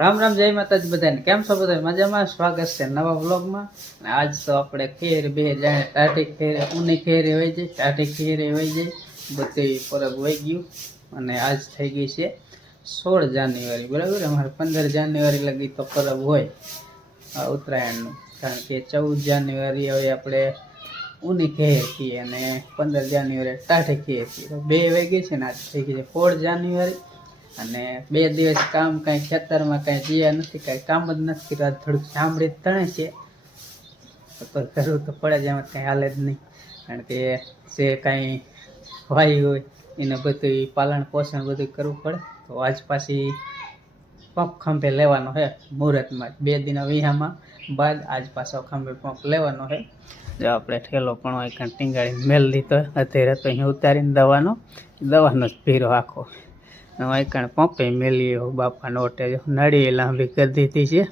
રામ રામ જય માતાજી બધાને કેમ છો બધા મજામાં સ્વાગત છે નવા વ્લોગમાં આજ તો આપણે ખેર બે જાણે ટાટી ખેર ઊની ખેર હોય જાય ટાટી ખેર હોય જાય બધી પરબ વહી ગયું અને આજ થઈ ગઈ છે 16 જાન્યુઆરી બરાબર અમારે 15 જાન્યુઆરી લગી તો પરબ હોય ઉત્તરાયણનું કારણ કે 14 જાન્યુઆરી હવે આપણે ઊની ખેર છીએ અને 15 જાન્યુઆરી ટાટી ખેર છીએ તો 2 વાગી છે ને આજ થઈ ગઈ છે 16 જાન્યુઆરી અને 2 દિવસ કામ કાંઈ ખેતરમાં કાંઈ જીયા નથી કાંઈ કામ જ નથી કર્યું થોડુંક સાંભળી તણે છે તો કરવું તો પડે જ એમાં કાંઈ હાલે જ નહીં કારણ કે જે કાંઈ વાયુ હોય એને બધું પાલન પોષણ બધું કરવું પડે તો આજ પાછી પંપ ખંભે લેવાનો છે મુહૂર્તમાં 2 દિન વિહામાં બાદ આજ પાછો ખંભે પંપ લેવાનો છે જો આપણે ઠેલો પણ હોય કાંઈ ટીંગાળી મેલ દીધો અત્યારે તો અહીં ઉતારીને દવાનો જ ભીરો આખો કણ પંપે મેલી બાપાનો ઓટે નળી લાંબી કરી દીધી છે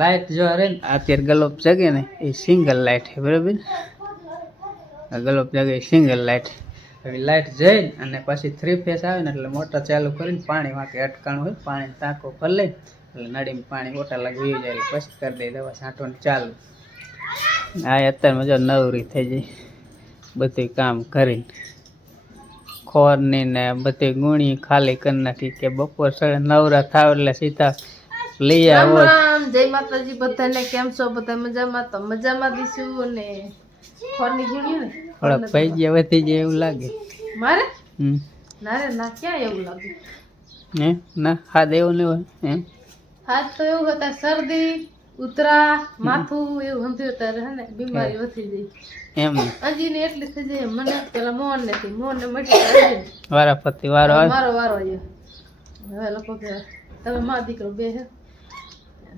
લાઇટ જો અરે ને અત્યારે ગલોપ જગે ને એ સિંગલ લાઇટ છે બરાબર ગલોપ જગે સિંગલ લાઇટ હવે લાઇટ જઈ અને પછી 3 ફેસ આવે ને એટલે મોટર ચાલુ કરીને પાણી વાંકે અટકાણું હોય પાણી ટાંકો ભરી લઈ એટલે નળીમાં પાણી ઓટા લાગી જાય એટલે પછી કરી દઈ દવા છાંટવાનું ચાલુ આ અત્યારમાં જો નવરી થઈ જાય બધું કામ કરીને ખોરની ને બધી ગુણી ખાલી કરી નાખી કે બપોર સડે નવરા થાવ એટલે સીધા લઈ આવો જય માતાજી બધાને કેમ છો બધા મજામાં તો મજામાં દીશું અને ખોરની ગુણી ને થોડા પૈસા વધી જાય એવું લાગે મારે ના ક્યાં એવું લાગે હે ના હાથ એવું નહીં હોય એમ હાથ તો એવું હતા શરદી ઉતરા માથું એવું સમજ્યું ત્યારે હે ને બીમારી વધી જાય એમ અંજીને એટલી થઈ જાય મને પેલા મોહન ને મટી વારાફરતી વારો આવે મારો વારો આવ્યો હવે લોકો કે તમે માં દીકરો બે હે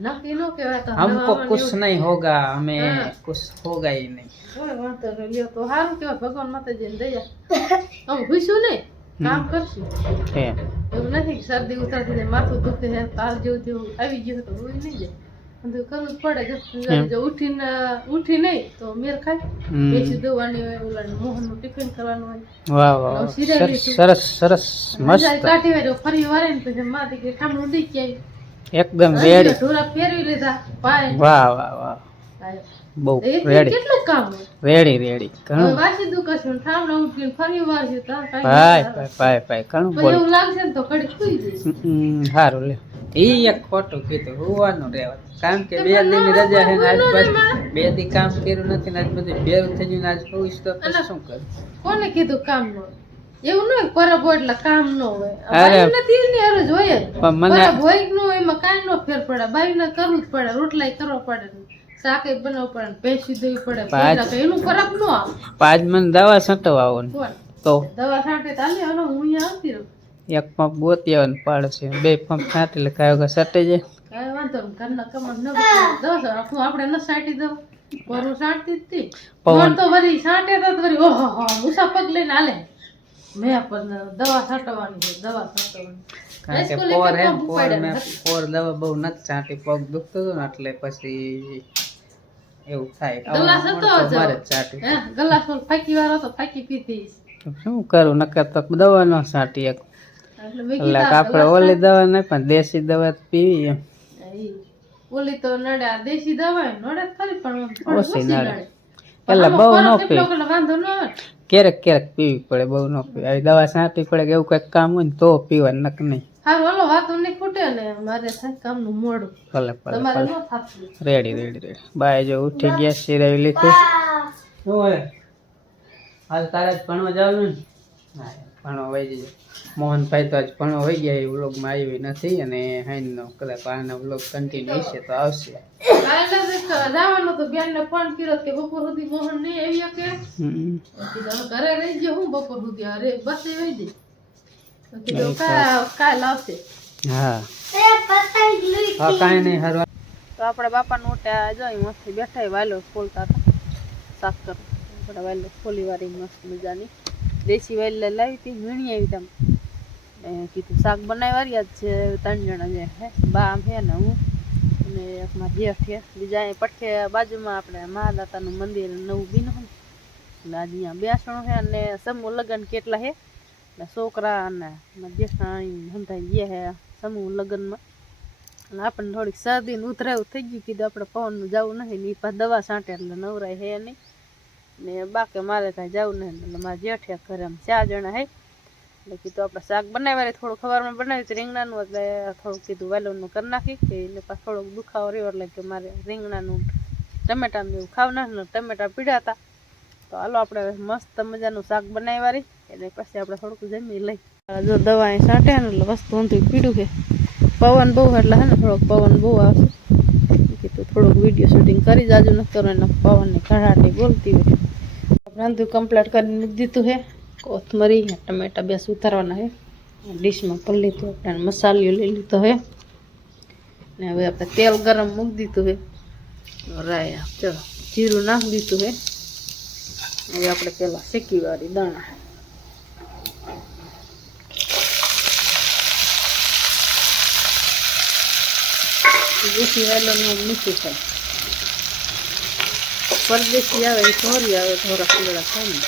નક્કી નો કહેવાય તો हमको कुछ नहीं होगा हमें कुछ होगा ही नहीं કોઈ વાંધો નહીં લ્યો તો સારું કહેવાય ભગવાન માતાજીને દયા આમ ભૂસ્યું નહીં કામ કરશું હે એવું નથી કે શરદી ઉતરતી જાય માથું દુખે છે તાર જેવું તેવું આવી ગયું તો હોય નહીં જાય બધું કરવું જ પડે જો ઉઠી નહીં તો મેર ખાય બેસી દવાની હોય ઓલા મોહનનું ટિફિન કરવાનું હોય વાહ વાહ સરસ સરસ મસ્ત કાઢી હોય ફરી વારે ને પછી માથે કે ઠામણું દી ક્યાંય એકદમ રેડી ઢોરા ફેરવી લીધા પાય વાહ વાહ વાહ બહુ રેડી કેટલું કામ હોય રેડી ઘણું વાસી દુકાશું ઠામણું ઉઠીને ફરી વારશું તો પાય ઘણું બોલ એવું લાગશે ને તો કડી ખુઈ જઈશ સારું લે ઈ એક ખોટું કીધું હોવાનું રહેવાનું કારણ કે 2 દિનની રજા છે ને આજ બસ 2 દી કામ કર્યું નથી ને આજ બધું ભેરું થઈ ગયું આજ હોઈશ તો પછી શું કરું કોને કીધું કામ નો એવું ન પરબ હોય એટલે કામ ન હોય બાઈ નથી ને અરજ હોય પણ મને પરબ હોય કે ન હોય એમાં કાંઈ ન ફેર પડે બાઈ ને કરવું જ પડે રોટલાય કરવો પડે શાકે બનાવવું પડે ભેંસી દેવી પડે એનું પરબ ન આવે પાંચ મને દવા છંટવા આવવાનું તો દવા છાંટે તાલે હવે હું અહીંયા આવતી રહું એક પંપ ગોતી આવવાનું પાડશે 2 પંપ છાંટી એટલે કાંઈ વગર સટે જાય કાંઈ વાંધો નહીં ઘરના કમર ન દસ આપણે ન છાંટી દઉં પરું છાંટતી જ હતી પવન તો વળી છાંટે તો વળી ઓહો મુસા પગ લઈને હાલે મેં પણ દવા છાંટવાની છે દવા છાંટવાની કારણ કે પોર દવા બહુ નથી છાંટી પગ દુખતો હતો ને એટલે પછી એવું થાય ગલાસ હતો મારે જ છાંટી ગલાસ ફાકી વાળો તો ફાકી પીધી શું કરું નકર તો દવા ન છાંટી એટલે આપણે ઓલી દવા નહીં પણ દેશી દવા પીવી એમ ઓલી તો નડે આ દેશી દવા નડે ખરી પણ ઓછી નડે એટલે બહુ ન પીવી વાંધો ન આવે ક્યારેક પીવી પડે બહુ ન પીવી આવી દવા છાંટવી પડે કે એવું કંઈક કામ હોય ને તો પીવા નક નહીં હારું ઓલો વાતો નહીં ખૂટે ને મારે થાય કામનું મોડું તમારે ન થાતું રેડી બાય જો ઉઠી ગયા સિરાવી લીધું શું હોય હાલ તારે જ ભણવા જવાનું ને ભણવા વહી જજો મોહનભાઈ તો આજ ભણવા વહી ગયા એ વ્લોગમાં આવી નથી અને હાઈનો કદાચ આના વ્લોગ કન્ટિન્યુ હશે તો આવશે જવાનું તો બેન ને ફોન કર્યો કે બપોર સુધી મોહન નહીં આવી કે ઘરે રહી ગયો હું બપોર સુધી અરે બસ એ વહી જઈ કાલ આવશે હા કાંઈ નહીં હરવા તો આપણે બાપા નો ઉઠ્યા જોઈ મસ્ત બેઠા વાલો ફોલતા હતા સાફ કરો આપણે વાલો ફોલી વાળી મસ્ત મજાની દેશી વાલી લાવી હતી વીણી આવી તમે કીધું શાક બનાવી જ છે 3 જણા જે હે બા આમ છે ને હું અને એકમાં જેઠ છે બીજા અહીં પડખે બાજુમાં આપણે મહાદાતાનું મંદિર નવું બીનું એટલે આજે અહીંયા બેસણું છે અને સમૂહ લગ્ન કેટલા છે એટલે છોકરા અને જેઠા સમજાઈ ગયા છે સમૂહ લગ્નમાં અને આપણને થોડીક શરદી ને ઉધરાવું થઈ ગયું, કીધું આપણે પવનનું જવું નહીં ને એ પાછું દવા છાંટે એટલે નવરાય હે નહીં ને બાકી મારે કાંઈ જવું નહીં. એટલે મારા જેઠિયા ઘરે આમ 4 જણા હે એટલે કીધું આપણે શાક બનાવ્યા થોડું ખવારમાં બનાવ્યું રીંગણાનું, એટલે થોડુંક કીધું વેલોનું કરી નાખી કે એને પાછું થોડોક દુખાવો રહ્યો એટલે કે મારે રીંગણાનું ટમેટાનું એવું ખાવ ના ટમેટા પીડ્યા હતા. તો હાલો આપણે મસ્ત મજાનું શાક બનાવી એટલે પછી આપણે થોડુંક જમી લઈ. જો દવા અહીં છાંટે ને એટલે વસ્તુ ઊંધું પીડ્યું છે, પવન બહુ એટલે હે ને થોડોક પવન બહુ આવશે કીધું થોડુંક વિડીયો શૂટિંગ કરી જાજુ ન કરો એના પવનની કડાટી બોલતી હોય. રાંધું કમ્પ્લીટ કરીને મૂકી દીધું છે, કોથમરી ટમેટા 2 સુધારવાના છે, ડીશમાં ભરી લીધું આપણે મસાલો લઈ લીધો છે ને હવે આપણે તેલ ગરમ મૂકી દીધું છે, રાય ચલો જીરું નાખી દીધું છે. હવે આપણે પેલા શેકી વાળી દાણા દેશી વાલોનું મીઠું થાય, પરદેશી આવે એ ધોરી આવે ધોરા ફૂલડા થાય ને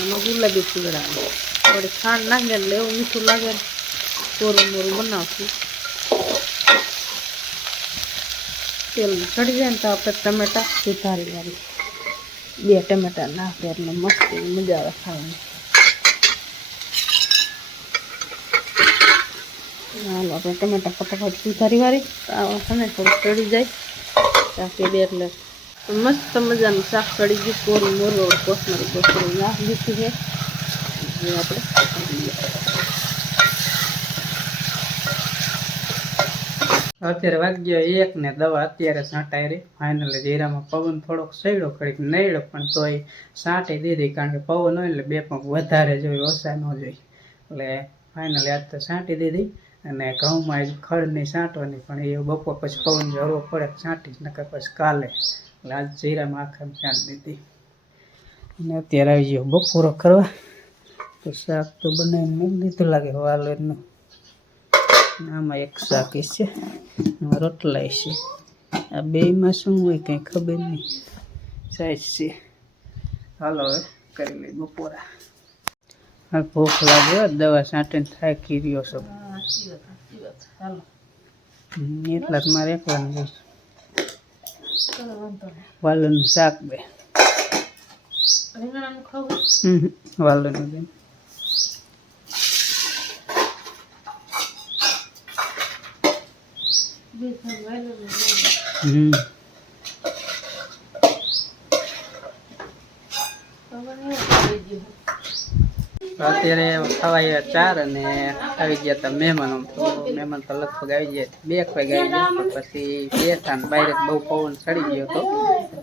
એમાં ગુલાબી ફૂલડા આવે, થોડી ખાંડ નાખે એટલે એવું મીઠું લાગે ને કોરું મોરું બનાવશું. તેલ ચડી જાય ને તો આપણે ટમેટા સુધારી વાળી 2 ટમેટા નાખે એટલે મસ્ત મજા આવે ખાવાની. હાલો આપણે ટમેટા ફટાફટ સુધારી વાળી ને થોડું ચડી જાય ચાકી દે એટલે મસ્ત મજાનું શાક ચડી ગયું. કોરું મોરું કોથમરી નાખી દીધું છે. હવે આપણે અત્યારે વાગ્યો 1 ને દવા અત્યારે છાંટાઈ રહી ફાઇનલી. જીરામાં પવન થોડોક સડ્યો ઘડીક નડ્યો પણ તોય છાંટી દીધી, કારણ કે પવન હોય એટલે 2 પંપ વધારે જોઈએ ઓછા ન જોઈએ એટલે ફાઇનલી આજ તો છાંટી દીધી. અને ઘઉંમાં ખડ નહીં છાંટવાની પણ એ બપોર પછી પવન જરૂર પડે છાંટીશ નકર પછી કાલે, એટલે આજ જીરામાં આખા છાંટી દીધી. અને અત્યારે આવી ગયો બપોરો કરવા તો શાક તો બનાવીને મૂકી દીધું લાગે વાલોરનું. આમાં એક શાક છે, રોટલા છે, આ બેમાં શું હોય કંઈ ખબર નહીં સાઈઝ છે. હાલો હવે કરી લઈ બપોરા. હા ભૂખ લાગે દવા છાંટીને થાકી રહ્યો છો એટલા જ મારે એકલાને જોઈશ. વાલોનું શાક 2 વાલોનું બેન અત્યારે ખવાય 4 અને આવી ગયા હતા મહેમાનો. તો મહેમાન તો લગભગ આવી ગયા 2 વાગે આવી ગયા, પછી બેઠા ને બહાર બહુ પવન ચડી ગયો હતો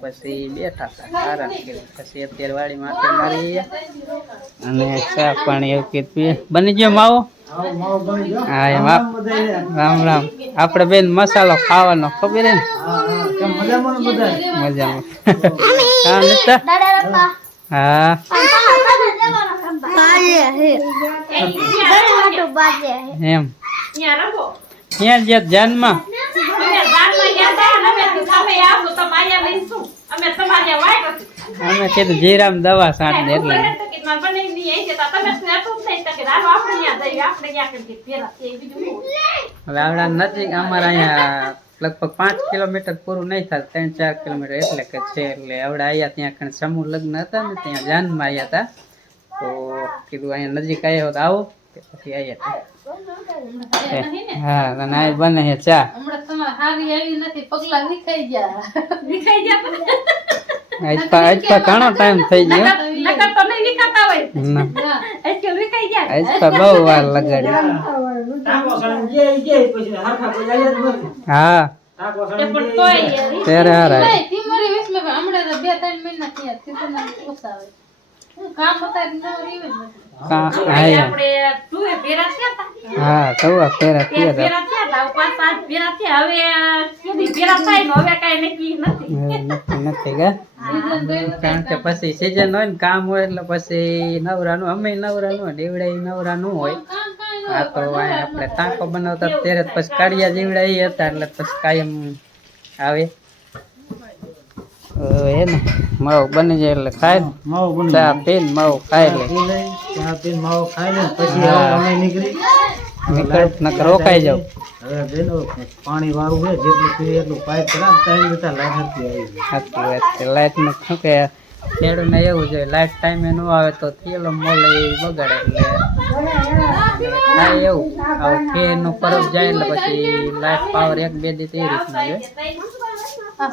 પછી બેઠા હતા આરામ કર્યો. પછી અત્યારે વાડી માટે મારી ગયા અને ચા પાણી એવું કીધું બની ગયો માવો. હા એમ રામ રામ. આપણે બેન મસાલો ખાવાનો ખબર ને મજામાં હા એમ ત્યાં જે જાનમાં અમે કીધું જીરામ દવા છાંટ દે એટલે આવડા નજીક અમારા અહીંયા લગભગ 5 કિલોમીટર પૂરું નહીં થાય 3-4 કિલોમીટર એટલે કે છે. એટલે આવડા આવ્યા ત્યાં કણ સમૂહ લગ્ન હતા ને ત્યાં જાનમાં આવ્યા હતા તો કીધું અહીંયા નજીક આવ્યા તો આવો પછી આવ્યા હતા. હા અને આ બને છે ચા. આજ ઘણો ટાઈમ થઈ ગયો, આજ બહુ વાર લગાડી. હા ત્યારે હારા હા કૌવા ફેરા નથી કારણ કે પછી સીઝન હોય ને કામ હોય એટલે પછી નવરાનું અમે નવરાનું દીવડા નવરાનું હોય. હા તો આપણે ટાંકો બનાવતા ત્યારે પછી કાળિયા જીવડા એ હતા એટલે પછી કાયમ આવે હે ને માવો બની જાય એટલે ખાય ચા પીને માવો ખાઈ લે. ચા પીને માવો ખાઈ લે પછી અમે નીકળી નીકળ નકર રોકાઈ જાવ. હવે જેનો પાણી વાળું છે જેટલું પીએ એટલું પાઇપ કરાવ ટાઈમ જતા લાઈટ નથી આવી. સાચી વાત છે. લાઇટનું શું કે ખેડૂતને એવું છે લાઇટ ટાઈમે ન આવે તો થેલો મોલે એ બગાડે એટલે થાય એવું. આવું ખેરનું પરબ જાય એટલે પછી લાઇટ પાવર 1-2 દી તે રીતના છે.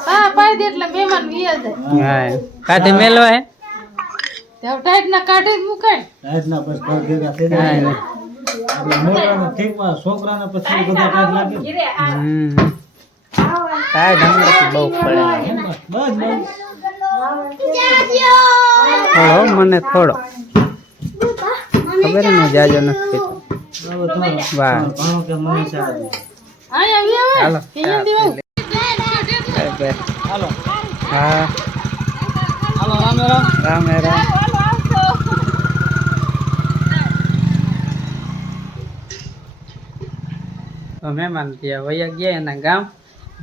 પા પાઈ દે એટલે મહેમાન વિયા જાય. હા કાઢી મેલવા હે તે ટાઈટ ના કાઢી જ મુકાય. લાઈટના પછી ઘર ભેગા થઈ હા જાય. ને. આપણે મોટાને ઠીકમાં છોકરાને પછી બધા ટાઈટ લાગે ને. કાંઈ ઢંગરથી બહુ પડે. બસ બસ. થોડો મને થોડો ખબર ન જાજો નથી પીતો. હવે તો વાહ. ઘણો કે મને ચાલે. આયા વિયા હાલો અહીંયા દેવા. બરાબર. હાલો હા હાલો રામ રામ. રામ રામ. તો મહેમાન ત્યાં વયા ગયા એના ગામ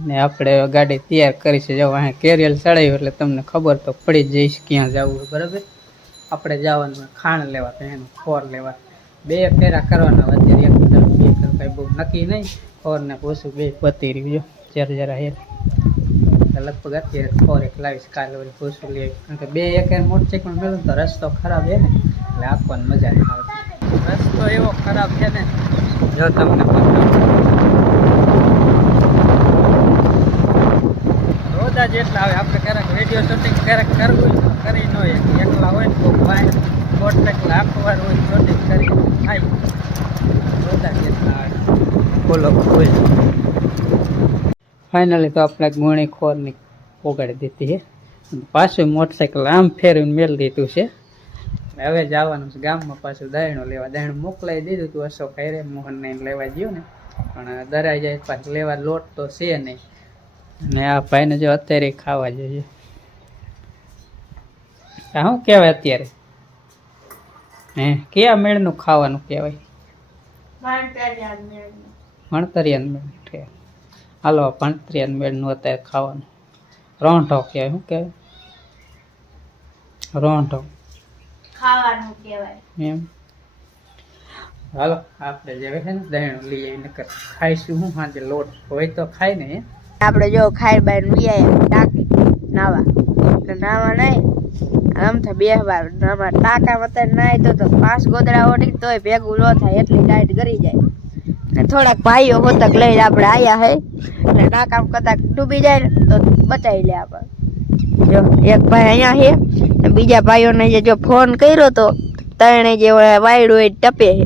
ને આપણે ગાડી તૈયાર કરી છે. જો અહીં કેરિયલ ચડાવ્યું એટલે તમને ખબર તો પડી જ જઈશ ક્યાં જવું. બરાબર. આપણે જવાનું ખાણ લેવા તો એનું ખોર લેવા 2 ફેરા કરવાના. અત્યારે 1 ફેરા 2 ફેરા કાંઈ બહુ નક્કી નહીં. ખોર ને પૂછું 2 પતી રહ્યું. જો જરા હેર લગભગ અત્યારે ખોર 1 લાવીશ. કાલે વળી પૂછું લઈ કારણ કે 2 એક મોટરસાઇકલ મેળવું તો રસ્તો ખરાબ છે ને એટલે આપવાની મજા નહીં આવતી. રસ્તો એવો ખરાબ છે ને જો તમને રોદા જેટલા આવે. આપણે ક્યારેક વિડીયો શૂટિંગ ક્યારેક કરવું હોય તો કરી ન હોય. એકલા હોય ને તો ભાઈ મોટરસાઇકલ આખો વાર હોય શૂટિંગ કરી થાય. રોદા જેટલા આવે બોલો હોય. ફાઇનલી તો આપણે ગુણી ખોરની પોગાડી દીધી છે. પાછું મોટરસાઇકલ આમ ફેરવીને મેળ દીધું છે. હવે જવાનું છે ગામમાં પાછું દાયણું લેવા. દાયણું મોકલાવી દીધું હતું અશોક હારે મોહનને લેવા ગયો ને પણ દરાઈ જાય પાછું લેવા લોટ તો છે નહીં. ને આ ભાઈને જો અત્યારે ખાવા જોઈએ. આ શું કહેવાય અત્યારે કયા મેળનું ખાવાનું કહેવાય? ભણતરિયાન મેળ છે. હાલો ભણતરિયાન મેળનું અત્યારે ખાવાનું રોંઢો કહેવાય. શું કહેવાય? રોંઢો ખાવાનું કહેવાય એમ. હાલો આપણે જે છે ને દહીણું લઈ આવીને ખાઈશું. હું સાંજે લોટ હોય તો ખાય ને. આપણે જો ખાઈ બાર વિયા ટાંકી નાવા એટલે નાવા નહીં આમ થાય 2 વાર નાવા ટાંકામાં તો નાય તો 5 ગોદડા ઓઢી તોય ભેગું ન થાય એટલી ટાઈટ કરી જાય. ને થોડાક ભાઈઓ હોતક લઈને આપણે આયા હે એટલે ટાંકામાં કદાચ ડૂબી જાય ને તો બચાવી લે આપણે. જો એક ભાઈ અહીંયા છે ને બીજા ભાઈઓને જે જો ફોન કર્યો તો તણે જે વાયડું એ ટપે છે.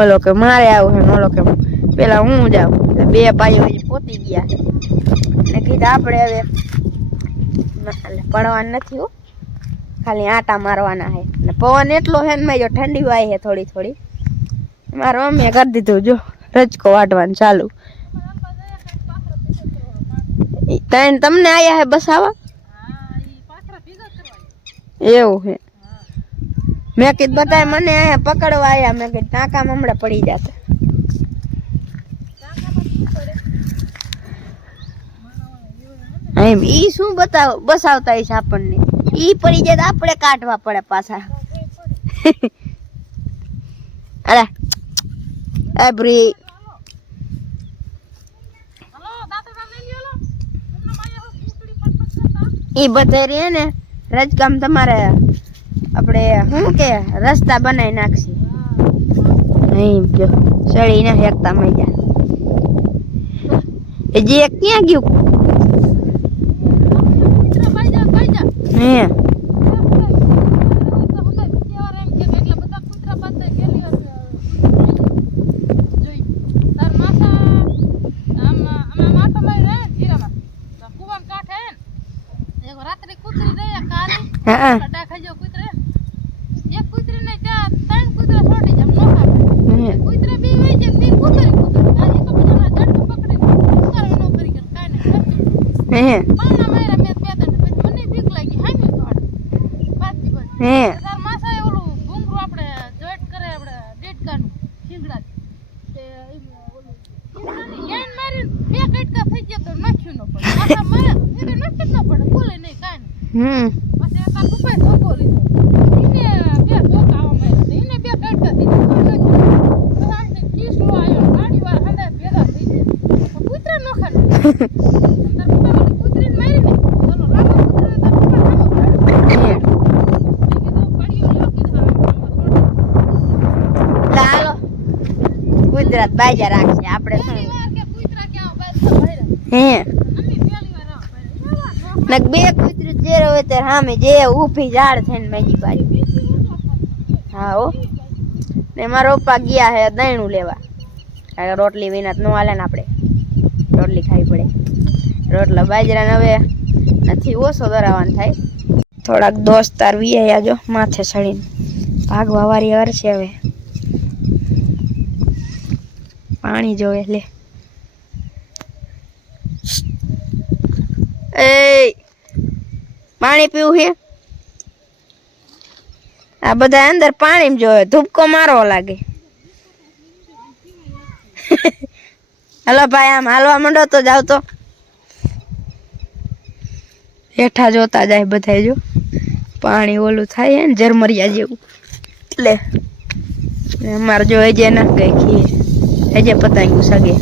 ઓલો કે મારે આવું છે ઓલો કે પેલા હું જાઉં. 2 ભાઈઓ પોતી ગયા છે ને કીધું આપણે હવે પડવાનું નથી હો ખાલી આટા મારવાના છે. ને પવન એટલો છે ને જો ઠંડી વાય છે થોડી થોડી. મારા મમ્મીએ કરી દીધું જો રજકો વાટવાનું ચાલુ. તમને આયા હે બસ આવા એવું છે. મેં કીધું બતાય મને અહીંયા પકડવા આયા. મેં કીધું ટાંકામાં હમણાં પડી જતા. એમ ઈ શું બસાવતા હશે આપણને. ઈ પડી જાય તો આપણે કાઢવા પડે પાછા. અરે એબ્રી ઈ બધા રે ને રજકામ તમારે આપણે શું કે રસ્તા બનાવી નાખશે. નહીં જો સળી ને હેકતા મજા એ જે ક્યાં ગયું હે હા ચાલો ગુજરાત બાજા રાખશે આપણે શું હે મેં બે કુતરું જેરો હોય ત્યારે સામે જે ઊભી ઝાડ થઈને મેજી બાજુ હા હો ને મારા પપ્પા ગયા હે દહીણું લેવા કારણ કે રોટલી વિના ન હાલે ને આપણે રોટલી ખાવી પડે રોટલા બાજરાને હવે નથી ઓછો દરાવાનું થાય થોડાક દોસ્તાર વી જો માથે ચડીને ભાગવા વાળી હર છે હવે પાણી જોવે લે એ પાણી પીવું છે આ બધા અંદર પાણી જોવે ધૂપકો મારવો લાગે હલો ભાઈ આમ હાલવા માંડો તો જાવ તો હેઠા જોતા જાય બધા જો પાણી ઓલું થાય ને ઝરમરિયા જેવું એટલે અમારે જો હજે ન ગઈ ખીર હજે પતાંગી સગે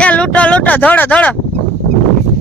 એ લૂંટો લૂંટો ધોડો ધોડો